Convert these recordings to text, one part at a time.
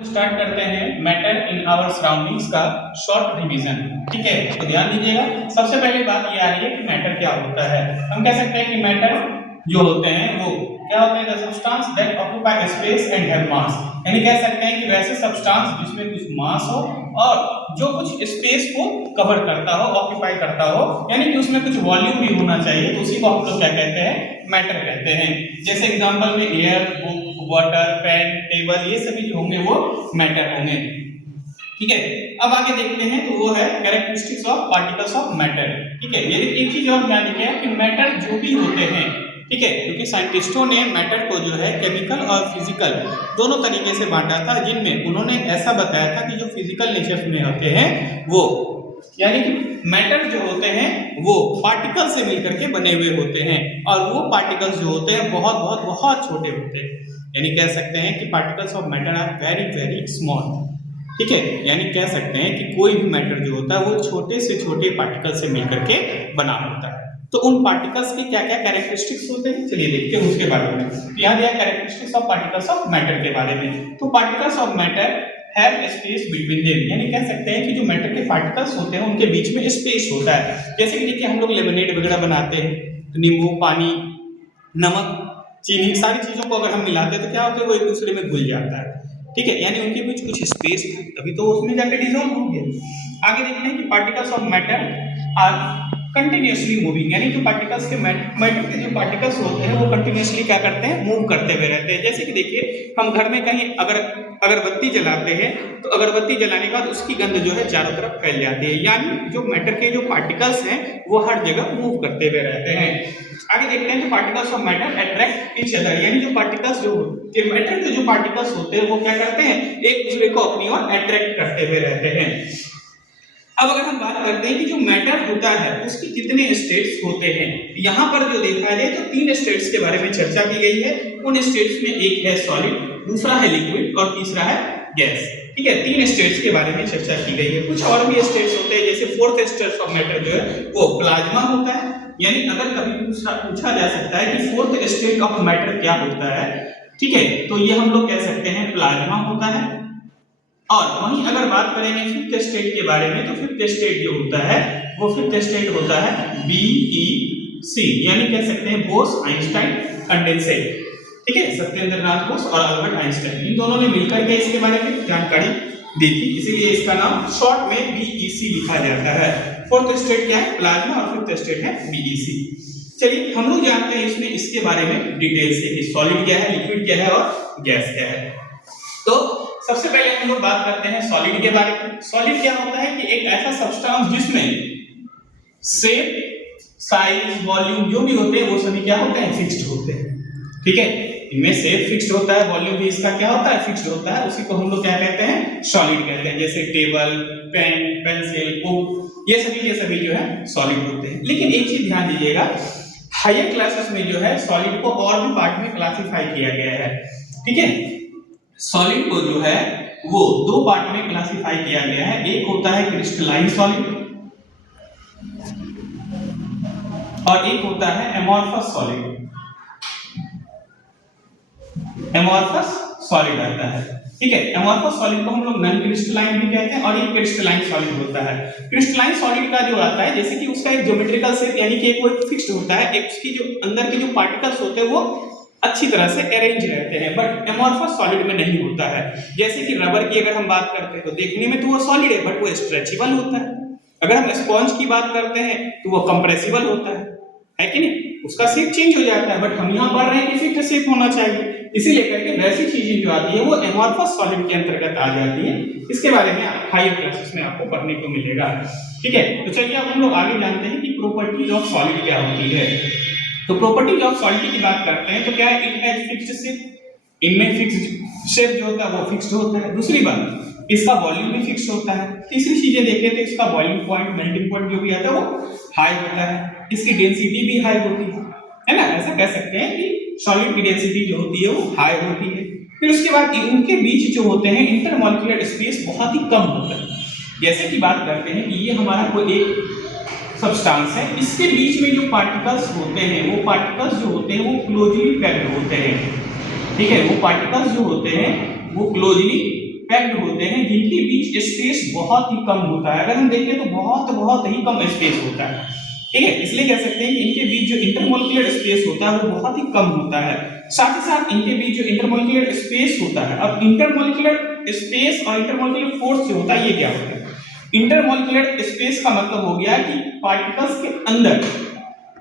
Start करते हैं matter in our surroundings का शॉर्ट रिवीजन। ठीक है, तो ध्यान दीजिएगा। सबसे पहले बात ये आ रही है कि मैटर क्या होता है। हम कह सकते हैं कि मैटर जो होते हैं वो क्या होते हैं, the substance that occupy space and have मास। यानी कह सकते हैं कि वैसे सब्सटेंस जिसमें कुछ मास हो और जो कुछ स्पेस को कवर करता हो, ऑक्यूपाई करता हो, यानी कि उसमें कुछ वॉल्यूम भी होना चाहिए, तो उसी को हम लोग क्या कहते हैं, मैटर कहते हैं। जैसे एग्जांपल में air, book, water, pen, table, ये सभी जो होंगे वो मैटर होंगे। ठीक है, अब आगे देखते हैं तो वो है characteristics of particles of matter. ठीक है, ये एक चीज और ध्यान रखिए कि मैटर जो भी होते हैं, ठीक है, क्योंकि साइंटिस्टों ने मैटर को जो है केमिकल और फिजिकल दोनों तरीके से बांटा था, जिनमें उन्होंने ऐसा बताया था कि जो फिजिकल नेचर में होते हैं वो, यानी कि मैटर जो होते हैं वो पार्टिकल से मिलकर के बने हुए होते हैं, और वो पार्टिकल्स जो होते हैं बहुत बहुत बहुत छोटे होते हैं। यानी कह सकते हैं कि particles of matter are very very small. ठीक है, यानी कह सकते हैं कि कोई भी मैटर जो होता है वो छोटे से छोटे पार्टिकल से मिलकर के बना होता है। तो उन पार्टिकल्स के क्या क्या कैरेक्टरिस्टिक्स होते हैं, चलिए देखते हैं उसके बारे में। यहाँ दिया characteristics of particles of matter के बारे में। तो particles of matter have space between them, यानी कह सकते हैं कि जो मैटर के पार्टिकल्स होते हैं उनके बीच में स्पेस होता है। जैसे कि देखिए हम लोग लेमनेड वगैरह बनाते हैं, तो नींबू, पानी, नमक, चीनी, सारी चीजों को अगर हम मिलाते हैं तो क्या होता है, वो एक दूसरे में घुल जाता है। ठीक है, यानी उनके बीच कुछ स्पेस था, तभी तो उसमें जाकर डिसॉल्व हो गया। आगे देखते हैं कि particles of matter are continuously moving, यानी कि पार्टिकल्स के मैटर के जो पार्टिकल्स होते हैं वो कंटिन्यूअसली क्या करते हैं, मूव करते हुए रहते हैं। जैसे कि देखिए हम घर में कहीं अगर अगरबत्ती जलाते हैं तो अगरबत्ती जलाने के बाद उसकी गंध जो है चारों तरफ फैल जाती है, यानी जो मैटर के जो पार्टिकल्स हैं वो हर जगह मूव करते हुए रहते हैं। आगे देखते हैं कि particles of matter attract each other, यानी जो पार्टिकल्स जो मैटर के जो पार्टिकल्स होते हैं वो क्या करते हैं, एक दूसरे को अपनी ओर अट्रैक्ट करते हुए रहते हैं। अब अगर हम बात करते हैं कि जो मैटर होता है उसके कितने स्टेट्स होते हैं, यहाँ पर जो देखा जाए तो 3 स्टेट्स के बारे में चर्चा की गई है। उन स्टेट्स में एक है सॉलिड, दूसरा है लिक्विड और तीसरा है गैस। ठीक है, 3 स्टेट्स के बारे में चर्चा की गई है। कुछ और भी स्टेट्स होते हैं, जैसे 4th स्टेट ऑफ मैटर जो है वो प्लाज्मा होता है। यानी अगर कभी पूछा जा सकता है कि 4th स्टेट ऑफ मैटर क्या होता है, ठीक है, तो ये हम लोग कह सकते हैं प्लाज्मा होता है। और वहीं अगर बात करेंगे 5th स्टेट के बारे में, तो 5th स्टेट जो होता है वो 5th स्टेट होता है BeC, यानी कह सकते हैं बोस आइंस्टाइन कंडेंसेट। ठीक है, सत्येंद्र नाथ बोस और अल्बर्ट आइंस्टाइन, इन दोनों ने मिलकर के इसके बारे में जानकारी दी थी, इसीलिए इसका नाम शॉर्ट में BeC लिखा जाता है। 4th स्टेट क्या है, प्लाज्मा, और 5th स्टेट है BeC। चलिए हम लोग जानते हैं इसमें इसके बारे में डिटेल से कि सॉलिड क्या है, लिक्विड क्या है और गैस क्या है। तो सबसे पहले हम लोग बात करते हैं सॉलिड के बारे में। सॉलिड क्या होता है कि एक ऐसा सब्सटेंस जिसमें शेप, साइज, वॉल्यूम जो भी होते हैं वो सभी क्या होते हैं, फिक्स्ड होते हैं। ठीक है, इनमें शेप फिक्स्ड होता है, वॉल्यूम भी इसका क्या होता है, फिक्स्ड होता है, उसी को हम लोग क्या कहते हैं, सॉलिड कहते हैं। जैसे टेबल, पेन, पेंसिल, बुक, ये सभी जो है सॉलिड होते हैं। लेकिन एक चीज ध्यान दीजिएगा, हायर क्लासेस में जो है सॉलिड को और भी पार्ट में क्लासिफाई किया गया है। ठीक है, सॉलिड को जो है वो 2 पार्ट में क्लासिफाई किया गया है। एक होता है क्रिस्टलाइन सॉलिड और एक होता है एमॉर्फस सॉलिड। एमॉर्फस सॉलिड आता है। ठीक है, एमॉर्फस सॉलिड को हम लोग नॉन क्रिस्टलाइन भी कहते हैं और ये क्रिस्टलाइन सॉलिड होता है। क्रिस्टलाइन सॉलिड का जो आता है, जैसे कि उसका एक ज्योमेट्रिकल शेप, यानी कि एक वो फिक्स्ड होता है, एक उसकी जो अंदर के जो पार्टिकल्स होते हैं वो अच्छी तरह से अरेंज रहते हैं, बट एमॉर्फस सॉलिड में नहीं होता है। जैसे कि रबर की अगर हम बात करते हैं तो देखने में तो वो सॉलिड है बट वो स्ट्रेचेबल होता है। अगर हम स्पॉन्ज की बात करते हैं तो वो कंप्रेसिबल होता है कि नहीं, उसका शेप चेंज हो जाता है, बट हम यहाँ पढ़ रहे हैं कि फिक्स्ड शेप होना चाहिए, इसीलिए करके वैसी चीजें जो आती है वो एमॉर्फस सॉलिड के अंतर्गत आ जाती है। इसके बारे में हायर क्लासेस में आपको पढ़ने को मिलेगा। ठीक है, तो चलिए अब हम लोग आगे जानते हैं कि प्रॉपर्टीज ऑफ सॉलिड क्या होती है। तो प्रॉपर्टीज ऑफ सॉलिड की बात करते हैं तो क्या है, इट हैज फिक्स्ड शेप, इनमें फिक्स्ड शेप जो होता है वो फिक्स्ड होता है। दूसरी बात, इसका वॉल्यूम भी फिक्स्ड होता है। तीसरी चीजें देखें तो इसका बॉइलिंग पॉइंट, मेल्टिंग पॉइंट जो भी आता है वो हाई होता है, इसकी डेंसिटी भी हाई होती है ना, ऐसा कह सकते हैं कि सॉलिड की डेंसिटी जो होती है वो हाई होती है। फिर उसके बाद इनके बीच जो होते हैं इंटरमॉलिक्यूलर स्पेस बहुत ही कम होता है। जैसे कि बात करते हैं कि ये हमारा कोई एक सब्सटेंस है, इसके बीच में जो पार्टिकल्स होते हैं वो पार्टिकल्स जो होते हैं वो क्लोजली पैक्ड होते हैं। ठीक है, वो पार्टिकल्स जो होते हैं वो क्लोजली पैक्ड होते हैं जिनके बीच स्पेस बहुत ही कम होता है। अगर हम देखें तो बहुत ही कम स्पेस होता है, ठीक है। इसलिए कह सकते हैं कि इनके बीच जो इंटरमॉलिक्यूलर स्पेस होता है वो बहुत ही कम होता है। साथ ही साथ इनके बीच जो इंटरमॉलिक्यूलर स्पेस होता है, अब इंटरमॉलिक्यूलर स्पेस और इंटरमॉलिक्यूलर फोर्स जो होता है ये क्या होता है? इंटरमॉलिक्यूलर स्पेस का मतलब हो गया कि पार्टिकल्स के अंदर,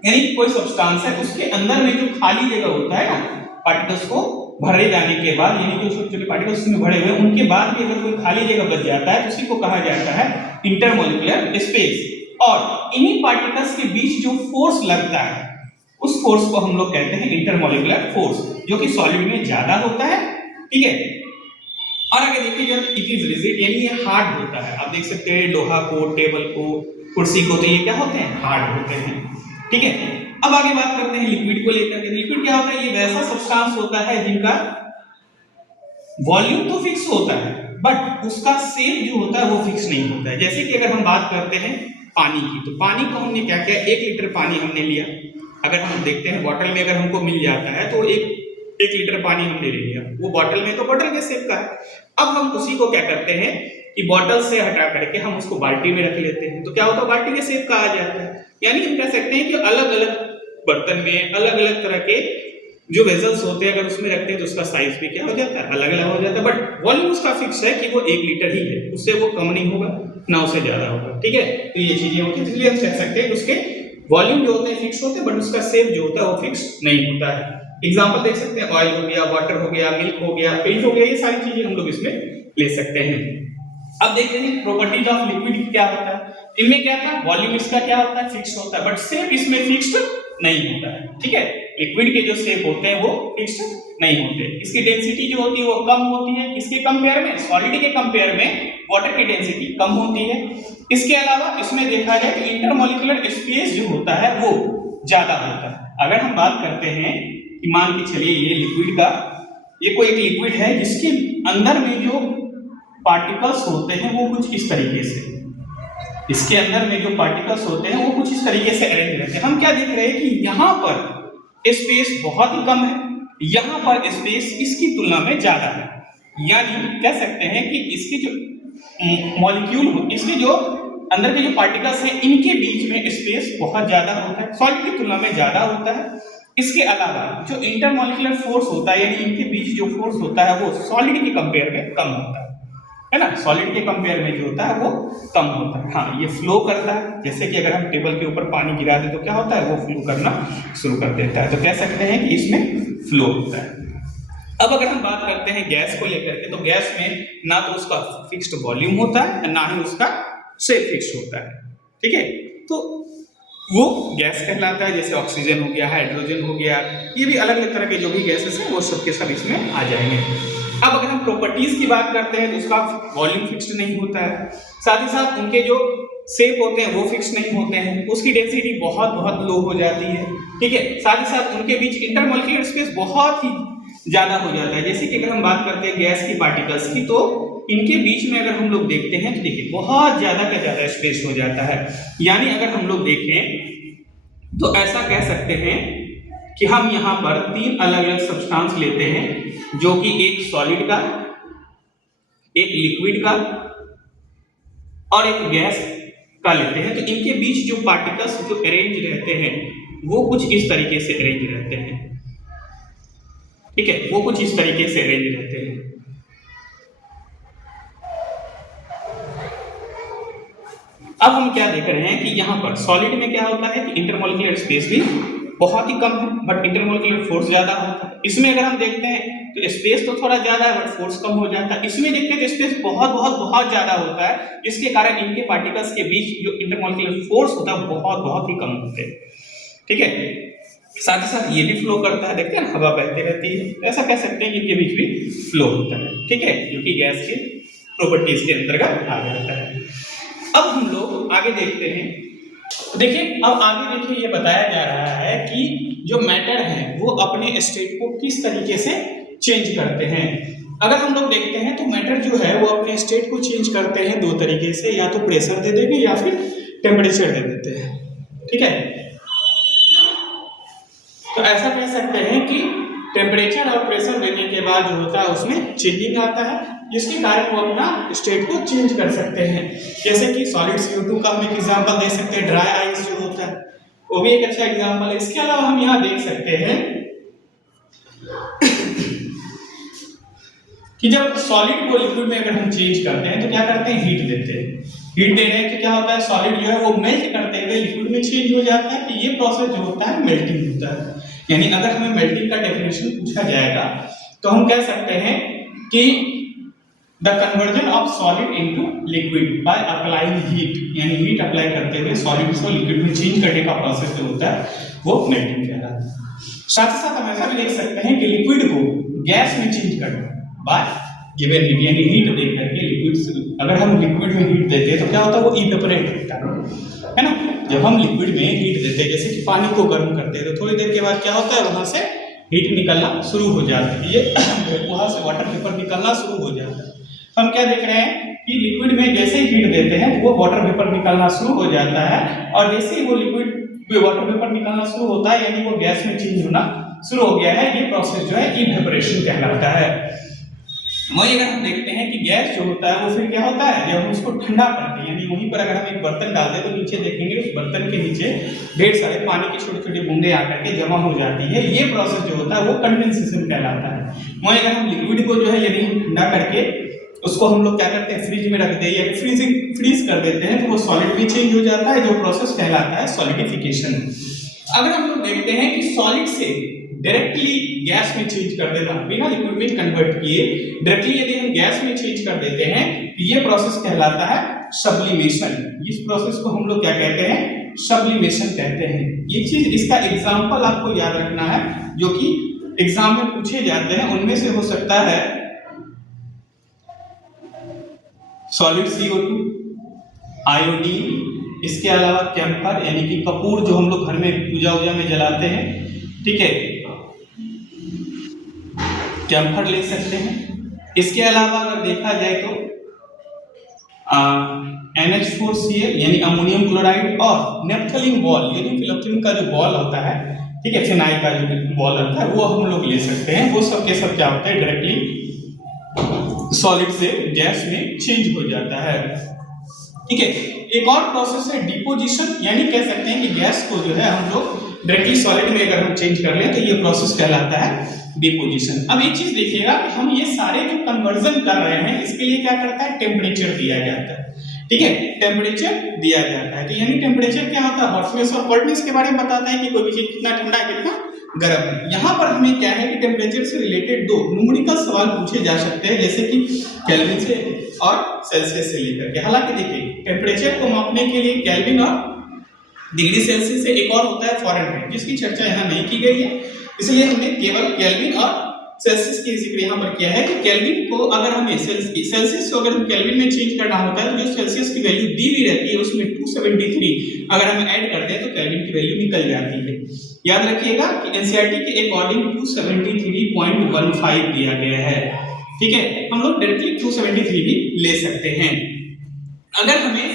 यानी कोई सब्सटेंस है उसके अंदर में जो खाली जगह होता है ना, पार्टिकल्स को भरे जाने के बाद, यानी जो छोटे छोटे पार्टिकल्स में भरे हुए उनके बाद भी अगर कोई खाली जगह बच जाता है तो उसी को कहा जाता है इंटरमॉलिक्यूलर स्पेस। और इन्हीं पार्टिकल्स के बीच जो फोर्स लगता है उस फोर्स को हम लोग कहते हैं इंटरमॉलिक्यूलर फोर्स, जो कि सॉलिड में ज्यादा होता है, ठीक है। और आगे देखिए जब इट इज रिजिड यानी ये हार्ड होता है, आप देख सकते हैं लोहा को, टेबल को, कुर्सी को, तो ये क्या होते हैं? हार्ड होते हैं, ठीक है। अब आगे बात करते हैं लिक्विड को लेकर के। लिक्विड क्या होता है? ये वैसा सब्सटेंस होता है जिनका वॉल्यूम तो फिक्स होता है बट उसका शेप जो होता है वो फिक्स नहीं होता है। जैसे कि अगर हम बात करते हैं पानी की, तो पानी को हमने क्या किया, 1 लीटर पानी हमने लिया, अगर हम देखते हैं बॉटल में अगर हमको मिल जाता है तो एक लीटर पानी हमने ले लिया, वो बॉटल में तो बॉटल के शेप का है। अब हम उसी को क्या करते हैं कि बॉटल से हटा करके हम उसको बाल्टी में रख लेते हैं, तो क्या होता है? बाल्टी के शेप का आ जाता है। यानी हम कह सकते हैं कि अलग अलग बर्तन में अलग अलग तरह के जो वेजल्स होते हैं अगर उसमें रखते हैं तो उसका साइज भी क्या हो जाता है? अलग अलग हो जाता है, बट वॉल्यूम उसका फिक्स है कि वो 1 लीटर ही है, उससे वो कम नहीं होगा ना उससे ज्यादा होगा, ठीक है। तो ये चीजें होती है, इसलिए हम कह सकते हैं कि उसके वॉल्यूम जो होते हैं फिक्स होते हैं बट उसका शेप जो होता है वो फिक्स नहीं होता है। एग्जाम्पल देख सकते हैं, ऑयल हो गया, वाटर हो गया, मिल्क हो गया, पेंट हो गया, ये सारी चीजें हम लोग इसमें ले सकते हैं। अब देखते हैं प्रॉपर्टीज ऑफ लिक्विड क्या होता है। इनमें क्या था? वॉल्यूम इसका क्या होता है? फिक्स होता है, बट शेप इसमें फिक्स्ड नहीं होता है, ठीक है। लिक्विड के जो शेप होते हैं वो फिक्स्ड नहीं होते। इसकी डेंसिटी जो होती है वो कम होती है, किसके कंपेयर में? सॉलिड के कंपेयर में वाटर की डेंसिटी कम होती है। इसके अलावा इसमें देखा जाए कि इंटरमॉलिक्यूलर स्पेस जो होता है वो ज्यादा होता है। अगर हम बात करते हैं कि मान के चलिए ये लिक्विड का, ये कोई एक लिक्विड है जिसके अंदर में जो पार्टिकल्स होते हैं वो कुछ इस तरीके से, इसके अंदर में जो पार्टिकल्स होते हैं वो कुछ इस तरीके से अरेंज रहते हैं। हम क्या देख रहे हैं कि यहाँ पर स्पेस बहुत ही कम है, यहाँ पर स्पेस इसकी तुलना में ज्यादा है। यानी कह सकते हैं कि इसके जो मॉलिक्यूल, इसके जो अंदर के जो पार्टिकल्स हैं इनके बीच में स्पेस बहुत ज्यादा होता है, सॉलिड की तुलना में ज्यादा होता है। इसके अलावा जो इंटरमॉलिक्यूलर फोर्स होता है, यानी इनके बीच जो फोर्स होता है वो सॉलिड के कंपेयर में कम होता है ना, सॉलिड के कंपेयर में जो होता है वो कम होता है। हाँ, ये फ्लो करता है, जैसे कि अगर हम टेबल के ऊपर पानी गिरा दें तो क्या होता है? वो फ्लो करना शुरू कर देता है, तो कह सकते हैं कि इसमें फ्लो होता है। अब अगर हम बात करते हैं गैस को लेकर के, तो गैस में ना तो उसका फिक्स्ड वॉल्यूम होता है ना ही उसका शेप फिक्स होता है, ठीक है। तो वो गैस कहलाता है, जैसे ऑक्सीजन हो गया, हाइड्रोजन हो गया, ये भी अलग अलग तरह के जो भी गैसेस हैं वो सब के सब इसमें आ जाएंगे। अब अगर हम प्रॉपर्टीज की बात करते हैं तो उसका वॉल्यूम फिक्स्ड नहीं होता है, साथ ही साथ उनके जो शेप होते हैं वो फिक्स नहीं होते हैं, उसकी डेंसिटी बहुत लो हो जाती है, ठीक है। साथ ही साथ उनके बीच इंटरमॉलिक्यूलर स्पेस बहुत ही ज्यादा हो जाता है। जैसे कि अगर हम बात करते हैं गैस की पार्टिकल्स की, तो इनके बीच में अगर हम लोग देखते हैं तो देखिए बहुत ज्यादा स्पेस हो जाता है। यानी अगर हम लोग देखें तो ऐसा कह सकते हैं कि हम यहाँ पर 3 अलग अलग सब्सटेंस लेते हैं, जो कि एक सॉलिड का, एक लिक्विड का और एक गैस का लेते हैं। तो इनके बीच जो पार्टिकल्स जो अरेंज रहते हैं वो कुछ इस तरीके से अरेंज रहते हैं, ठीक है, वो कुछ इस तरीके से अरेंज रहते हैं। अब हम क्या देख रहे हैं कि यहाँ पर सॉलिड में क्या होता है कि इंटरमॉलिक्यूलर स्पेस भी बहुत ही कम है बट इंटरमॉलिक्यूलर फोर्स ज्यादा होता है। इसमें अगर हम देखते हैं तो स्पेस तो थोड़ा ज्यादा है बट फोर्स कम हो जाता है। इसमें देखते हैं तो स्पेस बहुत ज्यादा होता है, जिसके कारण इनके पार्टिकल्स के बीच जो इंटरमॉलिक्यूलर फोर्स होता है बहुत ही कम होते हैं, ठीक है। साथ ही साथ ये भी फ्लो करता है, देखते हैं हवा बहती रहती है, ऐसा कह सकते हैं कि इनके बीच भी फ्लो होता है, ठीक है, जो कि गैस के प्रॉपर्टीज के अंतर्गत आ जाता है। अब हम लोग आगे देखते हैं, देखिए अब आगे देखिए ये बताया जा रहा है कि जो मैटर है वो अपने स्टेट को किस तरीके से चेंज करते हैं। अगर हम लोग देखते हैं तो मैटर जो है वो अपने स्टेट को चेंज करते हैं 2 तरीके से, या तो प्रेशर दे देंगे या फिर टेम्परेचर दे देते हैं, ठीक है। तो ऐसा कह सकते हैं कि टेम्परेचर और प्रेशर देने के बाद जो होता है उसमें चेंजिंग आता है, जिसके कारण वो अपना स्टेट को चेंज कर सकते हैं। जैसे कि सॉलिड CO2 का हम एक एग्जांपल दे सकते हैं, ड्राई आइस जो होता है वो भी एक अच्छा एग्जांपल है। इसके अलावा हम यहाँ देख सकते हैं कि जब सॉलिड को लिक्विड में अगर हम चेंज करते हैं तो क्या करते हैं, हीट देते हैं। हीट देने से क्या होता है, सॉलिड जो है वो मेल्ट करते हुए लिक्विड में चेंज हो जाता है। कि ये प्रोसेस जो होता है मेल्टिंग होता है। यानी अगर हमें मेल्टिंग का डेफिनेशन पूछा जाएगा तो हम कह सकते हैं कि the conversion of solid into liquid by applying heat, यानी हीट अप्लाई करते हुए सॉलिड को लिक्विड में चेंज करने का प्रोसेस जो होता है वो मेल्टिंग कहलाता है। साथ ही साथ हम ऐसा भी देख सकते हैं कि लिक्विड को गैस में चेंज करना बाय गिवन हीट, यानी हीट दे करके लिक्विड, अगर हम लिक्विड में हीट देते हैं तो क्या होता है वो इवेपोरेट होता है ना। जब हम लिक्विड में हीट देते हैं, जैसे कि पानी को गर्म करते हैं, तो थोड़ी देर के बाद क्या होता है वहां से हीट निकलना शुरू हो जाता है, ये वहां से वाटर वेपर निकलना शुरू हो जाता है। तो हम क्या देख रहे हैं कि लिक्विड में जैसे ही हीट देते हैं वो वाटर वेपर निकलना शुरू हो जाता है, और जैसे ही वो लिक्विड वाटर वेपर निकलना शुरू होता है यानी वो गैस में चेंज होना शुरू हो गया है। ये प्रोसेस जो है इवेपोरेशन कहलाता है। वही अगर हम देखते हैं कि गैस जो होता है वो फिर क्या होता है, जब हम उसको ठंडा करते हैं, यानी वहीं पर अगर हम एक बर्तन डालते हैं तो नीचे देखेंगे उस बर्तन के नीचे ढेर सारे पानी की छोटी छोटी बूंदे आकर के जमा हो जाती है। ये प्रोसेस जो होता है वो कंडेंसेशन कहलाता है। वहीं अगर हम लिक्विड को जो है यदि हम ठंडा करके उसको हम लोग क्या करते हैं फ्रिज में रख दें या फ्रीज कर देते हैं तो वो सॉलिड में चेंज हो जाता है, जो प्रोसेस कहलाता है सॉलिडिफिकेशन। अगर हम लोग देखते हैं कि सॉलिड से डायरेक्टली गैस में चेंज कर देना, बिना लिक्विड में कन्वर्ट किए डायरेक्टली यदि हम गैस में चेंज कर देते हैं तो ये प्रोसेस कहलाता है सब्लिमेशन। इस प्रोसेस को हम लोग क्या कहते हैं, सब्लिमेशन कहते हैं। ये चीज, इसका एग्जांपल आपको याद रखना है जो कि एग्जाम में पूछे जाते हैं। उनमें से हो सकता है सॉलिड CO2, आयोडीन, इसके अलावा कैम्फर यानी कि कपूर जो हम लोग घर में पूजा वूजा में जलाते हैं, ठीक है, कैम्फर ले सकते हैं। इसके अलावा अगर देखा जाए तो NH4Cl यानी अमोनियम क्लोराइड और नेफ्थलीन बॉल यानी फिलोक्सिन का जो बॉल होता है, ठीक है, फिनाइल का जो बॉल होता है वो हम लोग ले सकते हैं। वो सब के सब क्या होता है, डायरेक्टली सॉलिड से गैस में चेंज हो जाता है, ठीक है। एक और प्रोसेस है डिपोजिशन, यानी कह सकते हैं कि गैस को जो है हम लोग डायरेक्टली सॉलिड में अगर हम चेंज कर लें तो ये प्रोसेस कहलाता है डिपोजिशन। अब एक चीज देखिएगा कि हम ये सारे जो कन्वर्जन कर रहे हैं इसके लिए क्या करता है, टेम्परेचर दिया जाता है, ठीक है, टेम्परेचर दिया जाता है। तो यानी टेम्परेचर क्या होता है, हॉटनेस और कोल्डनेस के बारे में बताता है कि कोई भी चीज कितना ठंडा है कितना गर्म है। यहाँ पर हमें क्या है कि टेम्परेचर से रिलेटेड दो न्यूमेरिकल सवाल पूछे जा सकते हैं, जैसे कि केल्विन से और सेल्सियस से लेकर के। हालांकि देखिए टेम्परेचर को मापने के लिए केल्विन और डिग्री सेल्सियस से एक और होता है फ़ारेनहाइट, जिसकी चर्चा यहाँ नहीं की गई है, इसलिए हमने केवल केल्विन और सेल्सियस की जिक्र यहाँ पर किया है कि केल्विन को अगर हमें सेल्सियस को अगर हम केल्विन में चेंज करना होता है तो जो सेल्सियस की वैल्यू दी हुई रहती है उसमें 273 अगर हम ऐड करते हैं तो केल्विन की वैल्यू निकल जाती है। याद रखिएगा कि एनसीईआरटी के अकॉर्डिंग 273.15 दिया गया है, ठीक है। हम लोग डायरेक्टली 273 भी ले सकते हैं। अगर हमें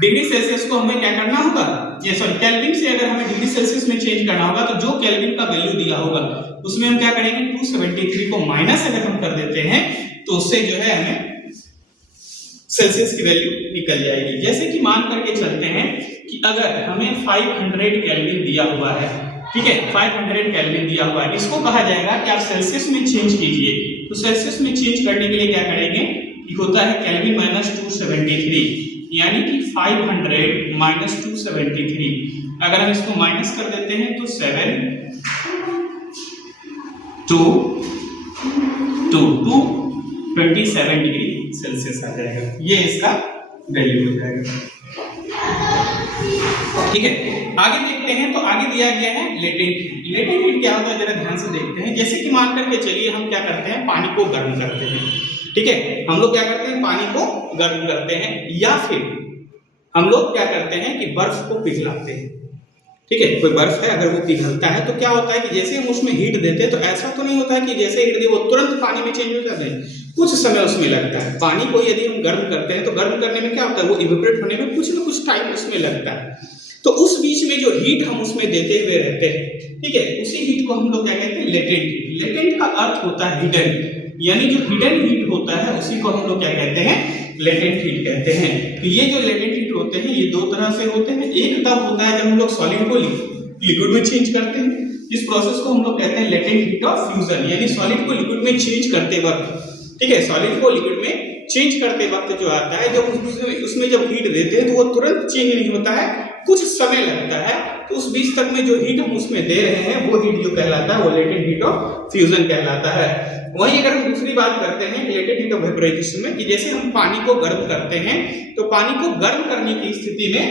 डिग्री सेल्सियस को हमें क्या करना होगा, ये सॉरी केल्विन से अगर हमें डिग्री सेल्सियस में चेंज करना होगा तो जो केल्विन का वैल्यू दिया होगा उसमें हम क्या करेंगे 273 को माइनस अगर हम कर देते हैं तो उससे जो है हमें सेल्सियस की वैल्यू निकल जाएगी। जैसे कि मान करके चलते हैं कि अगर हमें 500 केल्विन दिया हुआ है, ठीक है, 500 केल्विन दिया हुआ है, इसको कहा जाएगा कि आप सेल्सियस में चेंज कीजिए। तो सेल्सियस में चेंज करने के लिए क्या करेंगे कि होता है केल्विन माइनस 273, यानी कि 500 माइनस 273। अगर हम इसको माइनस कर देते हैं तो 7 2 27 डिग्री सेल्सियस आ जाएगा, ये इसका वैल्यू हो जाएगा, ठीक है। आगे देखते हैं तो आगे दिया गया है लेटेंट हीट। लेटेंट हीट क्या होता है जरा ध्यान से देखते हैं। जैसे कि मान करके चलिए हम क्या करते हैं, पानी को गर्म करते हैं, ठीक है, हम लोग क्या करते हैं पानी को गर्म करते हैं, या फिर हम लोग क्या करते हैं कि बर्फ को पिघलाते हैं, ठीक है। कोई बर्फ है अगर वो पिघलता है तो क्या होता है कि जैसे हम उसमें हीट देते हैं तो ऐसा तो नहीं होता है कि जैसे हीट दे वो तुरंत पानी में चेंज हो जाते हैं, कुछ समय उसमें लगता है। पानी को यदि हम गर्म करते हैं तो गर्म करने में क्या होता है वो इवेपोरेट होने में कुछ ना कुछ टाइम उसमें लगता है। तो तो उस बीच में जो हीट हम उसमें देते हुए रहते हैं, ठीक है, उसी हीट को हम लोग क्या कहते हैं, लेटेंट हीट। लेटेंट का अर्थ होता है हिडन, यानी जो हिडन हीट होता है उसी को हम लोग क्या कहते हैं, लेटेंट हीट कहते हैं। तो ये जो लेटेंट हीट होते हैं ये दो तरह से होते हैं। एक तब होता है जब हम लोग सॉलिड को लिक्विड में चेंज करते हैं, इस प्रोसेस को हम लोग कहते हैं लेटेंट हीट ऑफ फ्यूजन, यानी सॉलिड को लिक्विड में चेंज करते वक्त, ठीक है, सॉलिड को लिक्विड में चेंज करते वक्त जो आता है, जब उसमें जब हीट देते हैं तो वो तुरंत चेंज नहीं होता है, कुछ समय लगता है। तो उस बीच तक में जो हीट हम उसमें दे रहे हैं वो हीट जो कहलाता है वो लेटेंट हीट ऑफ फ्यूजन कहलाता है। वहीं अगर हम दूसरी बात करते हैं लेटेंट हीट ऑफ वेपोराइजेशन में, कि जैसे हम पानी को गर्म करते हैं तो पानी को गर्म करने की स्थिति में,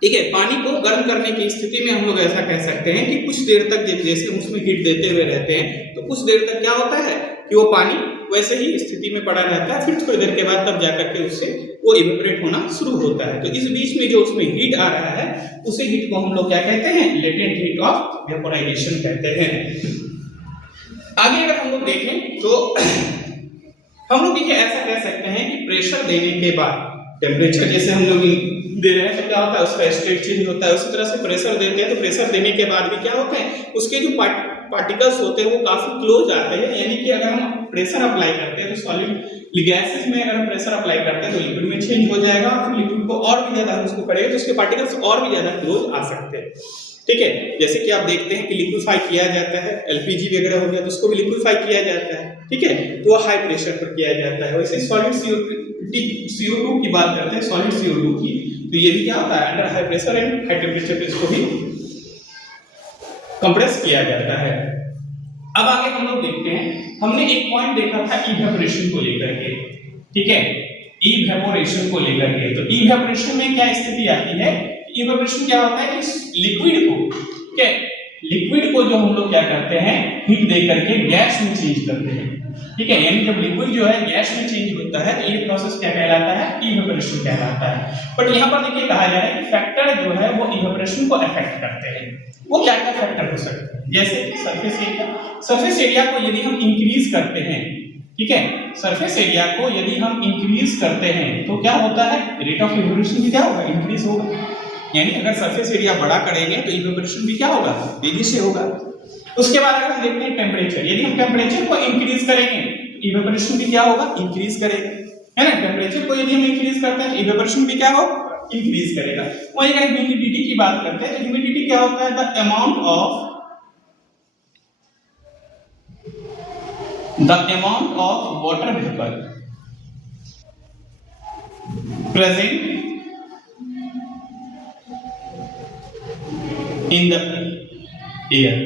ठीक है, पानी को गर्म करने की स्थिति में हम लोग ऐसा कह सकते हैं कि कुछ देर तक जैसे हम उसमें हीट देते हुए रहते हैं तो कुछ देर तक क्या होता है कि वो पानी वैसे ही स्थिति में पड़ा रहता है, फिर थोड़ी देर के बाद तब जाकर के उससे वो इवेपोरेट होना शुरू होता है। तो इस बीच में जो उसमें हीट आ रहा है उसे हीट को हम लोग क्या कहते हैं, लेटेंट हीट ऑफ वेपोराइजेशन कहते हैं। आगे अगर हम लोग देखें तो हम लोग देखिए ऐसा कह सकते हैं कि प्रेशर देने के बाद, टेम्परेचर जैसे हम लोग दे रहे हैं तो क्या होता है, उसका स्टेट चेंज होता है, उसी तरह से प्रेशर देते हैं तो प्रेशर देने के बाद भी क्या होता है, उसके जो पार्टिकल्स होते हैं वो काफी क्लोज आते हैं। यानी कि अगर हम प्रेशर अप्लाई करते हैं तो सॉलिड गैसेस में अगर हम प्रेशर अप्लाई करते हैं तो लिक्विड में चेंज हो जाएगा, फिर लिक्विड को और भी ज्यादा हम उसको करेंगे तो उसके पार्टिकल्स और भी ज्यादा क्लोज आ सकते हैं, ठीक है। जैसे कि आप देखते हैं कि लिक्विफाई किया जाता है, एलपीजी वगैरह हो गया तो उसको भी लिक्विफाई किया जाता है, ठीक है, तो वो हाई प्रेशर पर किया जाता है। वैसे सॉलिड CO2 की बात करते हैं, सॉलिड CO2 की, तो ये भी क्या होता है, under high pressure and high temperature पे इसको भी कंप्रेस किया जाता है। अब आगे हम लोग देखते हैं, हमने एक पॉइंट देखा था इवेपोरेशन को लेकर के, ठीक है, इवेपोरेशन को लेकर के। तो इवेपोरेशन में क्या स्थिति आती है, इवेपोरेशन क्या होता है कि लिक्विड को, ठीक है, लिक्विड को जो हम लोग क्या करते हैं, हीट दे करके गैस में चेंज करते हैं, ठीक है, यानी जब लिक्विड जो है गैस में चेंज होता है तो ये प्रोसेस क्या कहलाता है, इवेपोरेशन कहलाता है। बट यहाँ पर देखिए कहा जा रहा है कि फैक्टर जो है वो इवेपोरेशन को अफेक्ट करते हैं। वो क्या क्या फैक्टर हो सकते हैं, जैसे सरफेस एरिया, सरफेस एरिया को यदि हम इंक्रीज करते हैं, ठीक है, सरफेस एरिया को यदि हम इंक्रीज करते हैं तो क्या होता है, रेट ऑफ इवेपोरेशन भी क्या होगा, इंक्रीज होगा। यानी अगर सरफेस एरिया बड़ा करेंगे तो इवेपोरेशन भी क्या होगा, तेजी से होगा। उसके बाद अगर हम देखते हैं टेम्परेचर, यदि हम टेम्परेचर को इंक्रीज करेंगे तो इवेपोरेशन भी क्या होगा, इंक्रीज करेगा, है ना। टेम्परेचर को यदि हम इंक्रीज करते हैं तो इवेपोरेशन भी क्या होगा, इंक्रीज करेगा। वहीं अगर ह्यूमिडिटी की बात करते हैं तो ह्यूमिडिटी क्या होता है, the amount of water vapour present in the air,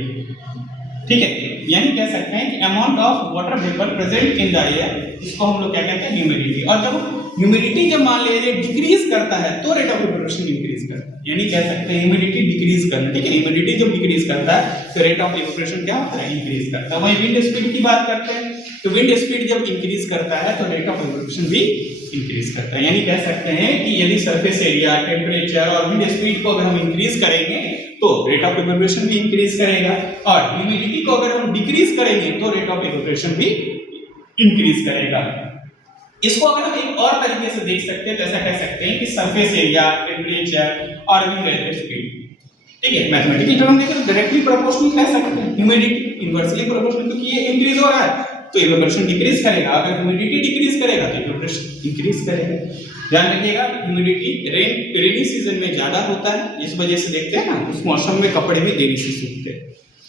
ठीक है, यानी कह सकते हैं कि amount of water vapour present in the air, इसको हम लोग क्या कहते हैं, ह्यूमिडिटी। और जब ह्यूमिडिटी जब मान लीजिए डिक्रीज करता है तो रेट ऑफ इवेपोरेशन इंक्रीज करता है, यानी कह सकते हैं ह्यूमिडिटी डिक्रीज करना, ठीक है, ह्यूमिडिटी जब डिक्रीज करता है तो रेट ऑफ इवेपोरेशन क्या होता है, इंक्रीज करता है। वहीं विंड स्पीड की बात करते हैं तो विंड स्पीड जब इंक्रीज करता है तो रेट ऑफ इवेपोरेशन भी इंक्रीज करता है। यानी कह सकते हैं कि यदि सरफेस एरिया, टेम्परेचर और विंड स्पीड को अगर हम इंक्रीज करेंगे तो रेट ऑफ इवेपोरेशन भी इंक्रीज करेगा, और ह्यूमिडिटी को अगर हम डिक्रीज करेंगे तो रेट ऑफ इवेपोरेशन भी इंक्रीज करेगा। इसको अगर हम एक और तरीके से देख सकते हैं तो ऐसा कह सकते हैं कि सरफेस एरिया, टेम्परेचर और विंड स्पीड, ठीक है, मैथमेटिकल टर्म देखें तो डायरेक्टली प्रोपोर्शनल कह सकते हैं, ह्यूमिडिटी इनवर्सली प्रोपोर्शनल, क्योंकि ये इंक्रीज हो रहा है तो इवेपोरेशन डिक्रीज करेगा, अगर ह्यूमिडिटी डिक्रीज करेगा तो इवेपोरेशन इंक्रीज करेगा। ध्यान रखिएगा, ह्यूमिडिटी रेनी सीजन में ज्यादा होता है, इस वजह से देखते हैं ना उस मौसम में कपड़े भी देरी से सूखते हैं,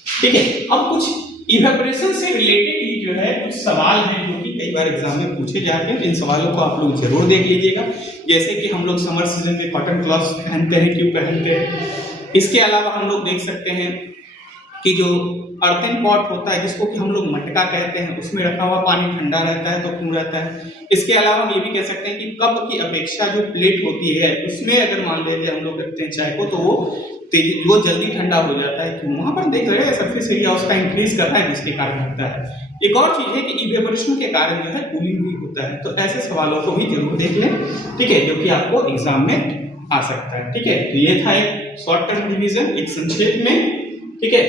ठीक है। अब कुछ इवेपोरेशन से रिलेटेड ही जो है कुछ सवाल हैं जो कि कई बार एग्जाम में पूछे जाते हैं, तो इन सवालों को आप लोग जरूर देख लीजिएगा। जैसे कि हम लोग समर सीजन में कॉटन क्लॉथ्स पहनते हैं, क्यों पहनते हैं। इसके अलावा हम लोग देख सकते हैं कि जो अर्थन पॉट होता है जिसको कि हम लोग मटका कहते हैं, उसमें रखा हुआ पानी ठंडा रहता है तो क्यों रहता है। इसके अलावा हम ये भी कह सकते हैं कि कप की अपेक्षा जो प्लेट होती है उसमें अगर मान लीजिए हम लोग रखते हैं चाय को तो वो जल्दी ठंडा हो जाता है, क्यों, वहां पर देख रहे हैं सरफेस एरिया उसका इंक्रीज कर रहा है जिसके कारण होता है। एक और चीज है कि इवेपोरेशन के कारण जो है कूलिंग भी होता है, तो ऐसे सवालों को भी जरूर देख लें, ठीक है, जो कि आपको एग्जाम में आ सकता है, ठीक है। तो ये था एक शॉर्ट टर्म रिवीजन, एक संक्षेप में, ठीक है।